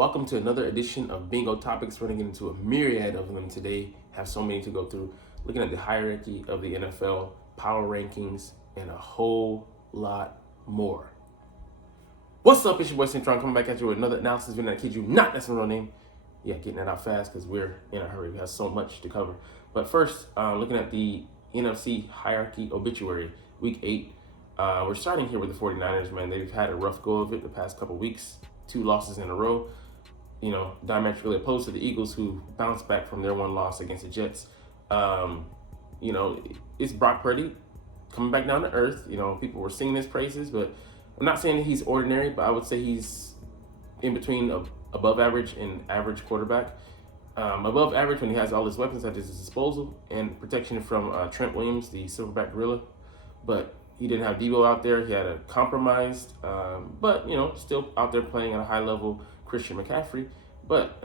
Welcome to another edition of Bingo Topics. We're going to get into a myriad of them today. Have so many to go through. Looking at the hierarchy of the NFL, power rankings, and a whole lot more. What's up? It's your boy Cintron coming back at you with another analysis video. I kid you not, that's my real name. Yeah, getting that out fast because we're in a hurry. We have so much to cover. But first, looking at the NFC hierarchy obituary, week 8. We're starting here with the 49ers, man. They've had a rough go of it the past couple weeks. 2 losses in a row. You know, diametrically opposed to the Eagles, who bounced back from their one loss against the Jets. You know, it's Brock Purdy coming back down to earth. You know, people were singing his praises, but I'm not saying that he's ordinary, but I would say he's in between above average and average quarterback. Above average when he has all his weapons at his disposal and protection from Trent Williams, the silverback gorilla. But he didn't have Debo out there. He had a compromised, but, you know, still out there playing at a high level, Christian McCaffrey. But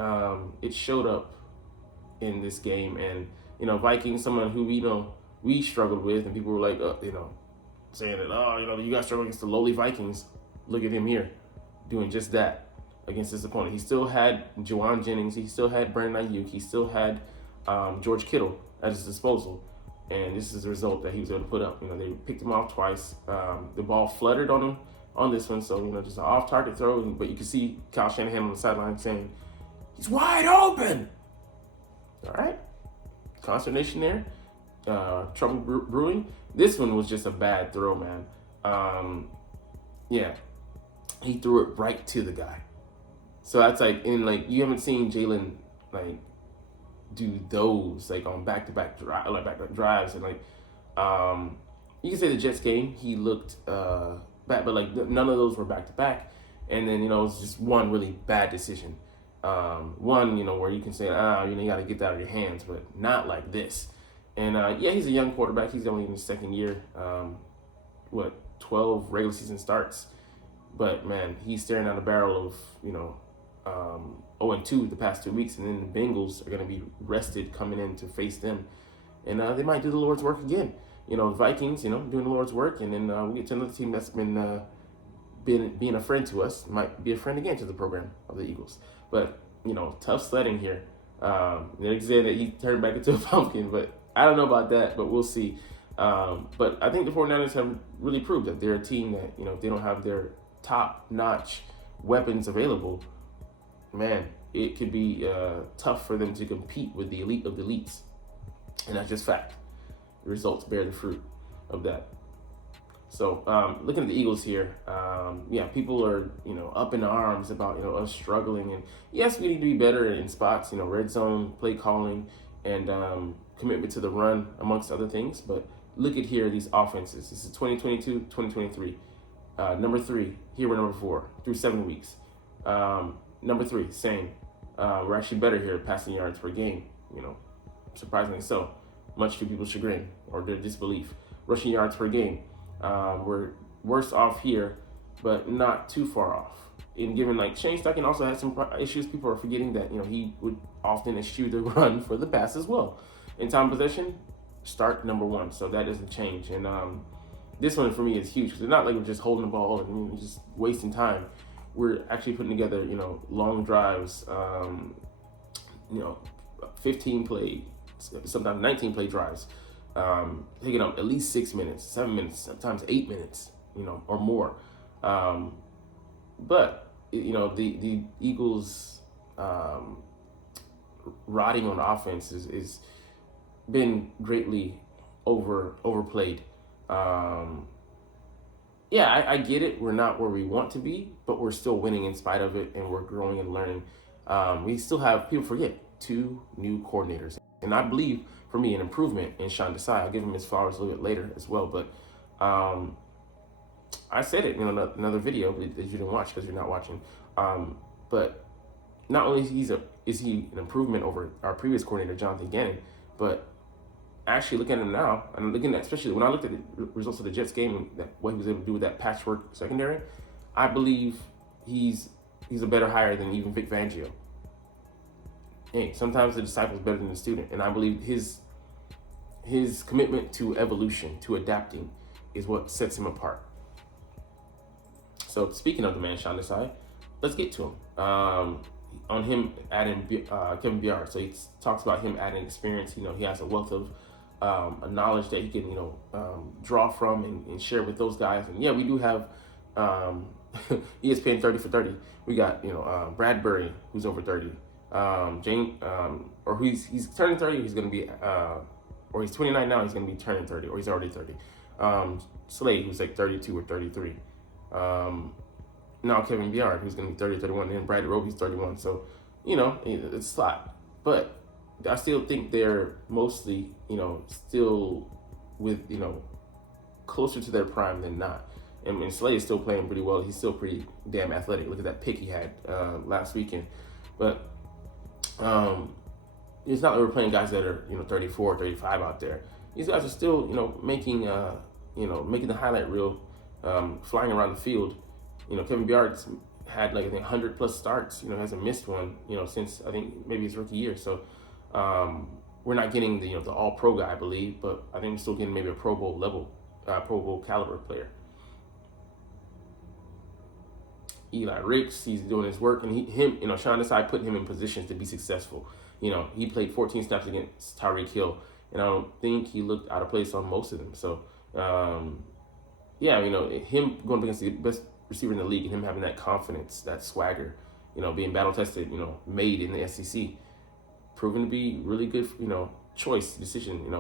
it showed up in this game. And, you know, Vikings, someone who, you know, we struggled with, and people were like, you know, saying that, oh, you know, you guys struggle against the lowly Vikings. Look at him here doing just that against this opponent. He still had Juwan Jennings. He still had Brandon Ayuk. He still had George Kittle at his disposal. And this is the result that he was able to put up. You know, they picked him off twice. The ball fluttered on him on this one. So, you know, just an off-target throw. But you can see Kyle Shanahan on the sideline saying, he's wide open. All right. Consternation there. Trouble brewing. This one was just a bad throw, man. Yeah. He threw it right to the guy. So that's like, you haven't seen Jalen, do those on back-to-back drives, and you can say the Jets game he looked bad, but none of those were back-to-back. And then, you know, it's just one really bad decision, one, you know, where you can say, you know, you got to get that out of your hands, but not like this. And yeah, he's a young quarterback. He's only in his second year. 12 regular season starts, but man, he's staring down the barrel of, you know, 0-2 the past 2 weeks, and then the Bengals are going to be rested coming in to face them, and they might do the Lord's work again. You know, Vikings, you know, doing the Lord's work, and then we get to another team that's been being a friend to us, might be a friend again to the program of the Eagles. But, you know, tough sledding here. They're saying that he turned back into a pumpkin, but I don't know about that, but we'll see. But I think the 49ers have really proved that they're a team that, you know, if they don't have their top-notch weapons available, man, it could be tough for them to compete with the elite of the elites. And that's just fact. The results bear the fruit of that. So looking at the Eagles here, yeah, people are, you know, up in arms about, you know, us struggling. And yes, we need to be better in spots, you know, red zone, play calling, and commitment to the run, amongst other things. But look at here, these offenses. This is 2022, 2023. Number 3, here we're number 4 through 7 weeks. Number 3, same. We're actually better here, passing yards per game, you know, surprisingly so, much to people's chagrin or their disbelief. Rushing yards per game, we're worse off here, but not too far off. And given Shane Steichen also had some issues, people are forgetting that, you know, he would often eschew the run for the pass as well. In time possession, start number 1, so that doesn't change. And this one for me is huge because it's not like we're just holding the ball and we're just wasting time. We're actually putting together, you know, long drives, you know, 15 play, sometimes 19 play drives, taking up at least 6 minutes, 7 minutes, sometimes 8 minutes, you know, or more. But, you know, the Eagles rotting on offense is been greatly overplayed. Yeah, I get it. We're not where we want to be, but we're still winning in spite of it, and we're growing and learning. We still have, people forget, 2 new coordinators. And I believe, for me, an improvement in Sean Desai. I'll give him his flowers a little bit later as well. But I said it in another video that you didn't watch because you're not watching. But not only is he an improvement over our previous coordinator, Jonathan Gannon, but actually looking at him now, and looking at, especially when I looked at the results of the Jets game, and what he was able to do with that patchwork secondary, I believe he's a better hire than even Vic Fangio. Hey, sometimes the disciple's better than the student, and I believe his commitment to evolution, to adapting, is what sets him apart. So speaking of the man, Sean Desai, let's get to him. him adding Kevin Byard. So he talks about him adding experience. He has a wealth of a knowledge that he can, draw from and share with those guys. And yeah, we do have ESPN 30 for 30. We got, Bradbury, who's over 30. Or he's turning 30. He's going to be, or he's 29 now. He's going to be turning 30, or he's already 30. Slade, who's like 32 or 33. Now Kevin Byard, who's going to be 30, 31, and Brad Roby's 31. So, it's a lot. But I still think they're mostly, still with, closer to their prime than not. And Slade is still playing pretty well. He's still pretty damn athletic. Look at that pick he had last weekend. But it's not that we're playing guys that are, 34, 35 out there. These guys are still, making the highlight reel, flying around the field. Kevin Byard's had like, I think 100 plus starts, hasn't missed one, since I think maybe his rookie year. So we're not getting the all pro guy, I believe, but I think we're still getting maybe a Pro Bowl level, Pro Bowl caliber player. Eli Ricks, he's doing his work, and Sean Desai put him in positions to be successful. He played 14 snaps against Tyreek Hill, and I don't think he looked out of place on most of them. So, him going against the best receiver in the league and him having that confidence, that swagger, being battle tested, made in the SEC, proven to be really good, decision,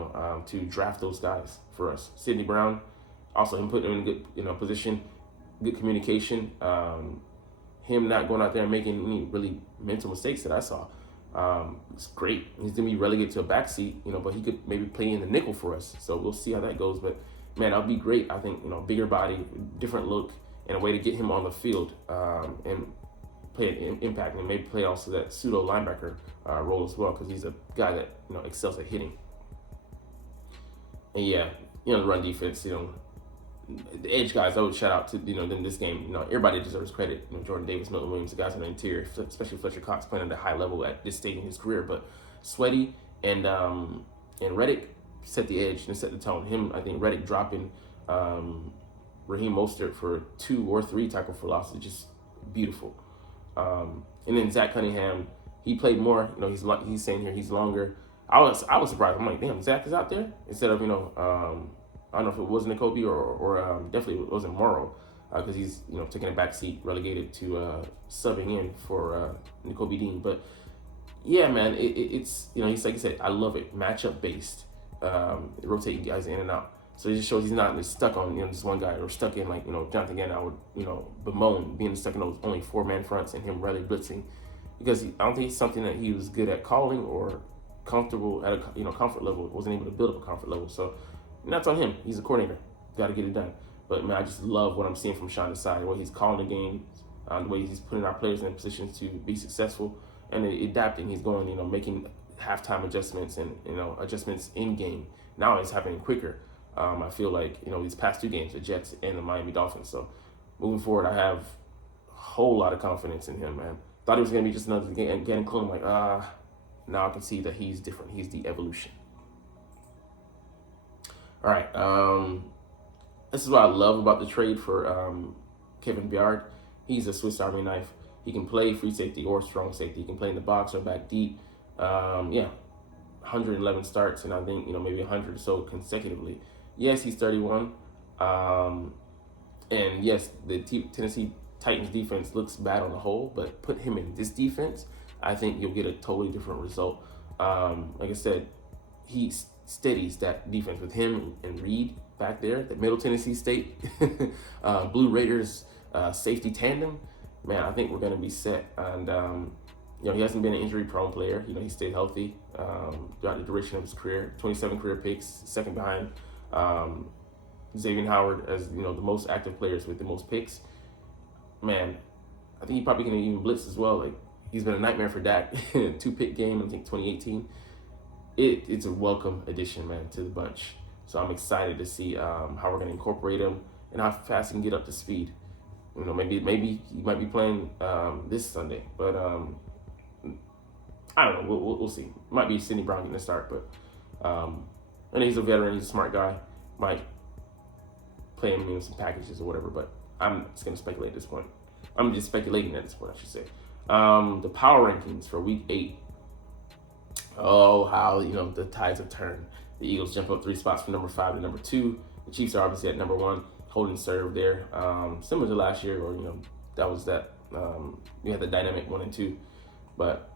to draft those guys for us. Sidney Brown, also him putting him in a good, position, good communication. Him not going out there and making any really mental mistakes that I saw. It's great. He's going to be relegated to a backseat, but he could maybe play in the nickel for us. So we'll see how that goes. But, man, that'll be great. I think, bigger body, different look, and a way to get him on the field and play an impact, and maybe play also that pseudo linebacker role as well, because he's a guy that, excels at hitting. And, yeah, the run defense, the edge guys, I would shout out to, in this game, everybody deserves credit. Jordan Davis, Milton Williams, the guys in the interior, especially Fletcher Cox playing at a high level at this stage in his career. But Sweaty and Reddick set the edge and set the tone. I think Reddick dropping Raheem Mostert for 2 or 3 tackle for losses, just beautiful. And then Zach Cunningham, he played more. He's saying here he's longer. I was surprised. I'm like, damn, Zach is out there instead of I don't know if it was N'Kobe or definitely it wasn't Morrow, because he's taking a back seat, relegated to subbing in for N'Kobe Dean. But yeah, man, it's he's like you said, I love it, matchup based, rotating guys in and out. So it just shows he's not stuck on just one guy, or stuck in like Jonathan Gannon. I would bemoan being stuck in those only 4-man fronts and him really blitzing, because I don't think it's something that he was good at calling or comfortable at a comfort level. Wasn't able to build up a comfort level. So. And that's on him. He's a coordinator. Got to get it done. But, man, I just love what I'm seeing from Sean Desai, the way he's calling the game, the way he's putting our players in positions to be successful, and adapting. He's going, making halftime adjustments and, adjustments in game. Now it's happening quicker. I feel like, these past 2 games, the Jets and the Miami Dolphins. So, moving forward, I have a whole lot of confidence in him, man. Thought it was going to be just another Gannon clone. Like, now I can see that he's different. He's the evolution. All right, this is what I love about the trade for Kevin Byard. He's a Swiss Army knife. He can play free safety or strong safety. He can play in the box or back deep. 111 starts, and I think maybe 100 or so consecutively. Yes, he's 31, and yes, the Tennessee Titans defense looks bad on the whole. But put him in this defense, I think you'll get a totally different result. Like I said, he steadies that defense with him and Reed back there, the Middle Tennessee State Blue Raiders safety tandem. Man, I think we're going to be set. And, he hasn't been an injury-prone player. He stayed healthy throughout the duration of his career. 27 career picks, second behind Xavier Howard as, the most active players with the most picks. Man, I think he probably can even blitz as well. Like, he's been a nightmare for Dak. 2-pick game, I think 2018. It's a welcome addition, man, to the bunch. So I'm excited to see how we're going to incorporate him and how fast he can get up to speed. Maybe he might be playing this Sunday, but I don't know. We'll see. Might be Sidney Brown getting a start, but and he's a veteran. He's a smart guy. Might play him in some packages or whatever. But I'm just going to speculate at this point. I'm just speculating at this point, I should say. The power rankings for week 8. Oh, how, the tides have turned. The Eagles jump up 3 spots from number 5 to number 2. The Chiefs are obviously at number 1, holding serve there. Similar to last year, or, that was that, we had the dynamic 1 and 2. But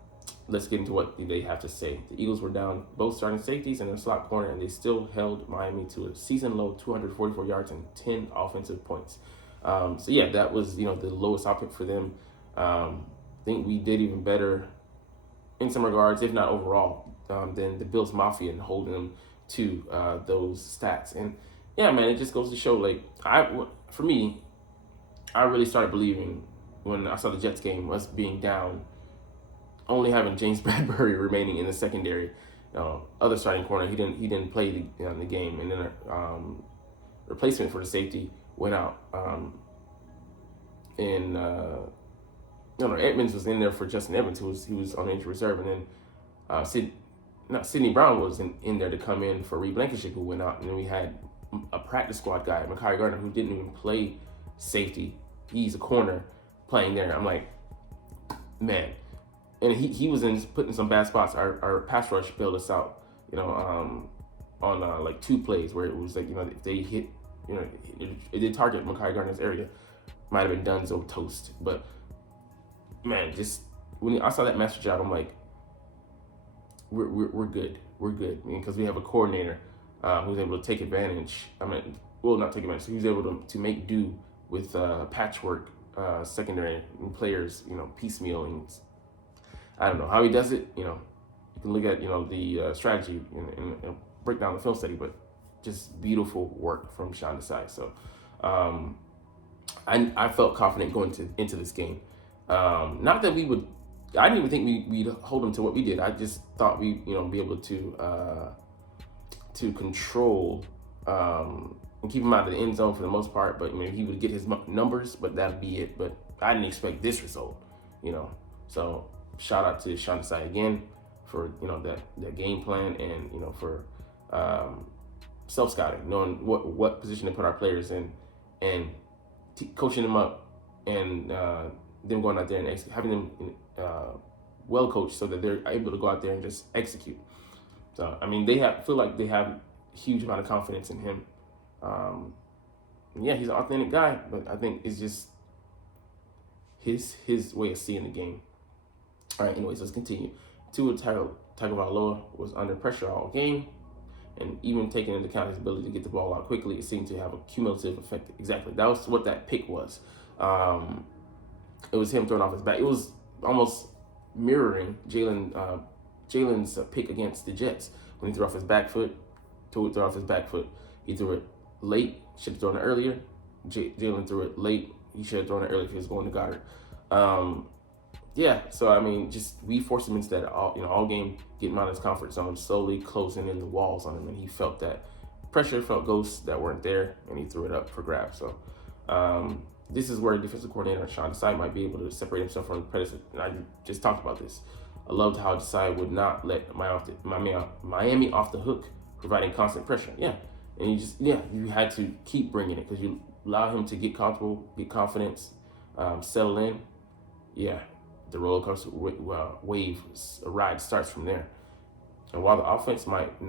let's get into what they have to say. The Eagles were down both starting safeties and their slot corner, and they still held Miami to a season-low 244 yards and 10 offensive points. That was, the lowest output for them. I think we did even better in some regards, if not overall, than the Bills Mafia and holding them to those stats. And yeah, man, it just goes to show, for me, I really started believing when I saw the Jets game, us being down, only having James Bradbury remaining in the secondary, other starting corner, he didn't play the game, and then replacement for the safety went out, Edmonds was in there for Justin Evans, he was on injury reserve, and then Sidney Brown was in there to come in for Reed Blankenship, who went out, and then we had a practice squad guy, Mekhi Gardner, who didn't even play safety. He's a corner playing there. I'm like, man. And he was put in some bad spots. Our pass rush bailed us out, on 2 plays where it was if they hit, it did target Mekhi Gardner's area, might have been Dunzo toast. But man, just when I saw that master job, I'm like, we're good, because we have a coordinator who's able to take advantage. Not take advantage. He was able to make do with patchwork secondary players, piecemeal. I don't know how he does it. You can look at the strategy and break down the film study, but just beautiful work from Sean Desai. So I felt confident going into this game. Not that we would. I didn't even think we'd hold them to what we did. I just thought we'd be able to control and keep him out of the end zone for the most part. But he would get his numbers, but that'd be it. But I didn't expect this result. So. Shout out to Sean Desai again for that game plan, and for self-scouting, knowing what position to put our players in, and coaching them up, and them going out there and having them well coached so that they're able to go out there and just execute. So feel like they have a huge amount of confidence in him. He's an authentic guy, but I think it's just his way of seeing the game. All right, anyways, let's continue. Tua Tagovailoa was under pressure all game, and even taking into account his ability to get the ball out quickly, it seemed to have a cumulative effect. Exactly. That was what that pick was. It was him throwing off his back. It was almost mirroring Jalen's pick against the Jets when he threw off his back foot. Tua threw off his back foot. He threw it late. Should have thrown it earlier. Jalen threw it late. He should have thrown it early if he was going to Goddard. Just we forced him into that all game, getting him out of his comfort zone, slowly closing in the walls on him, and he felt that pressure, felt ghosts that weren't there, and he threw it up for grabs. So this is where defensive coordinator Sean Desai might be able to separate himself from the predecessor. And I just talked about this. I loved how Desai would not let Miami off the hook, providing constant pressure. Yeah, and you had to keep bringing it because you allow him to get comfortable, get confidence, settle in. Yeah. The roller coaster wave ride starts from there. And while the offense might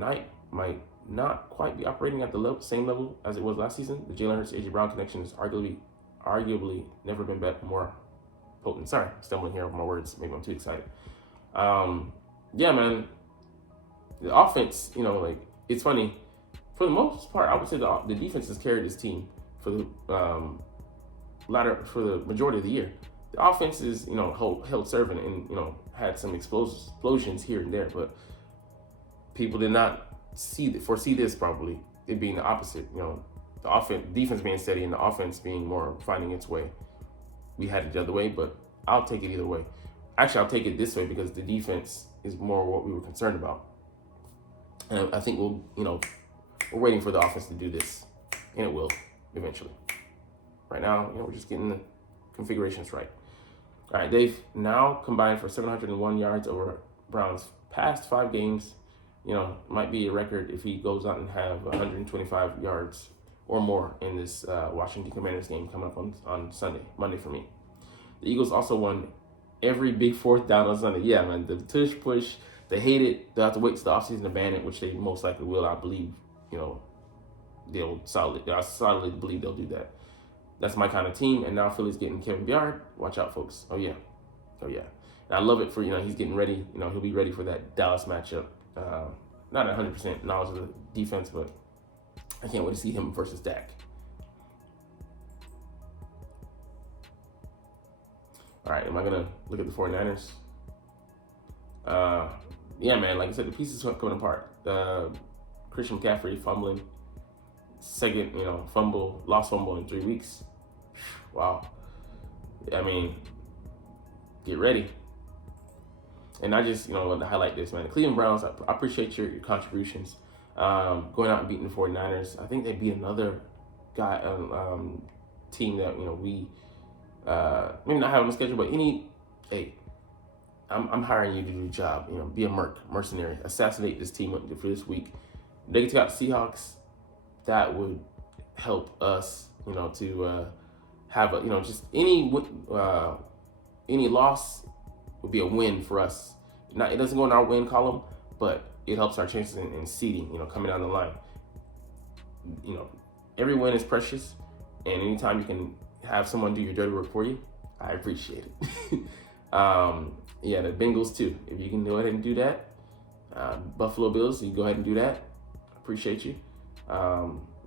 not quite be operating at the same level as it was last season, the Jalen Hurts AJ Brown connection is arguably never been more potent. Sorry, stumbling here over my words. Maybe I'm too excited. Man, the offense, it's funny. For the most part, I would say the defense has carried this team for the majority of the year. The offense is, held servant and, had some explosions here and there, but people did not foresee this probably, it being the opposite. The defense being steady and the offense being more finding its way. We had it the other way, but I'll take it either way. Actually, I'll take it this way because the defense is more what we were concerned about. And I think we're waiting for the offense to do this, and it will eventually. Right now, we're just getting the configurations right. All right, they've now combined for 701 yards over Brown's past 5 games. Might be a record if he goes out and have 125 yards or more in this Washington Commanders game coming up on Monday for me. The Eagles also won every big fourth down on Sunday. Yeah, man, the tush push, they hate it. They'll have to wait till the offseason to ban it, which they most likely will. I believe, I solidly believe they'll do that. That's my kind of team. And now Philly's getting Kevin Byard. Watch out, folks. Oh, yeah. And I love it for, he's getting ready. He'll be ready for that Dallas matchup. Not 100% knowledge of the defense, but I can't wait to see him versus Dak. All right, am I going to look at the 49ers? Yeah, man, like I said, the pieces are coming apart. Christian McCaffrey fumbling. Second, lost fumble in 3 weeks. Wow. I mean, get ready. And I just, want to highlight this, man. The Cleveland Browns, I appreciate your contributions. Going out and beating the 49ers. I think they beat another team that, we maybe not have on the schedule, but I'm hiring you to do the job. Be a mercenary. Assassinate this team for this week. They take out the Seahawks. That would help us, to have just any loss would be a win for us. It doesn't go in our win column, but it helps our chances in seeding, coming down the line. Every win is precious, and anytime you can have someone do your dirty work for you, I appreciate it. Yeah, the Bengals too. If you can go ahead and do that, Buffalo Bills, you go ahead and do that. Appreciate you.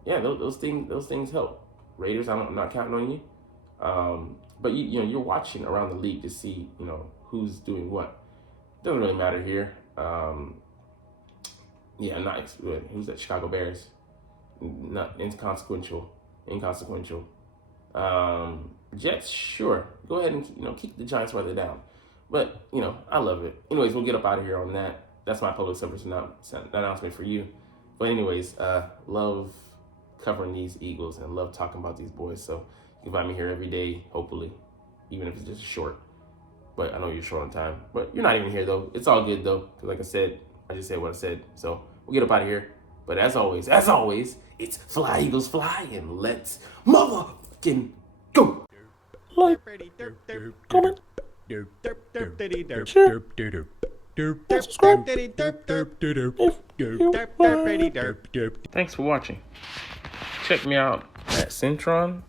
Yeah, those things help. Raiders, I'm not counting on you. But you're watching around the league to see who's doing what. Doesn't really matter here. Yeah, nice. Who's that? Chicago Bears. Not inconsequential. Jets, sure. Go ahead and keep the Giants where they're down. But I love it. Anyways, we'll get up out of here on that. That's my public service announcement for you. But anyways, love covering these Eagles and love talking about these boys. So you can find me here every day, hopefully, even if it's just short. But I know you're short on time. But you're not even here, though. It's all good, though. Because like I said, I just said what I said. So we'll get up out of here. But as always, it's Fly Eagles Fly, and let's motherfucking go. Like, comment, share, subscribe. Thanks for watching. Check me out at Cintron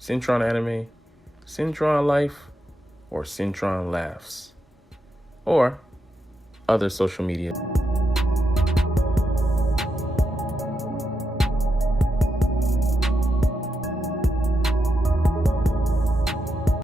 Anime, Cintron Life, or Cintron Laughs, or other social media.